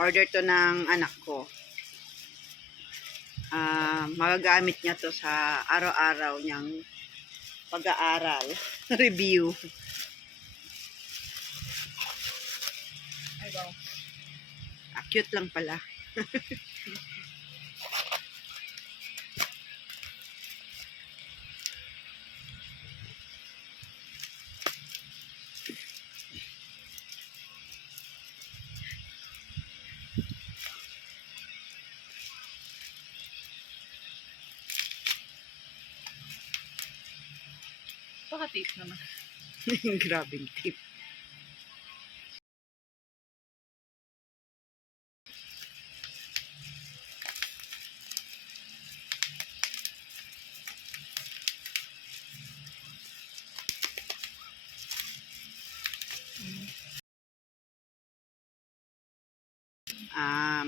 Order to ng anak ko. Magagamit niya to sa araw-araw niyang pag-aaral. Review. Ay, wow. Cute lang pala. Baka tape naman. Grabing tip.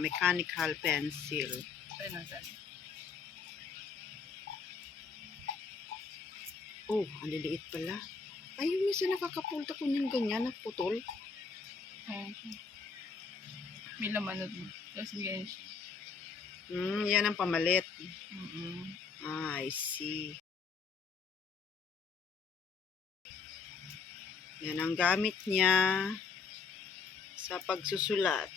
Mechanical pencil. Try natin. Oh, ang liliit pala. Ay, yung minsan nakakapulta ko niyang ganyan, naputol. May laman na doon. Tapos ganyan siya. Yan ang pamalit. Mm-mm. I see. Yan ang gamit niya sa pagsusulat.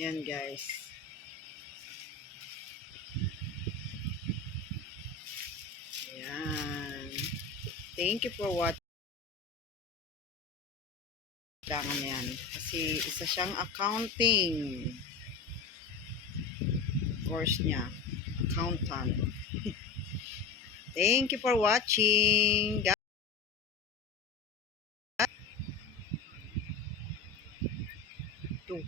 Yan, guys. Yan. Thank you for watching. Kailangan yan. Kasi isa siyang accounting course niya. Accountant. Thank you for watching. Ito.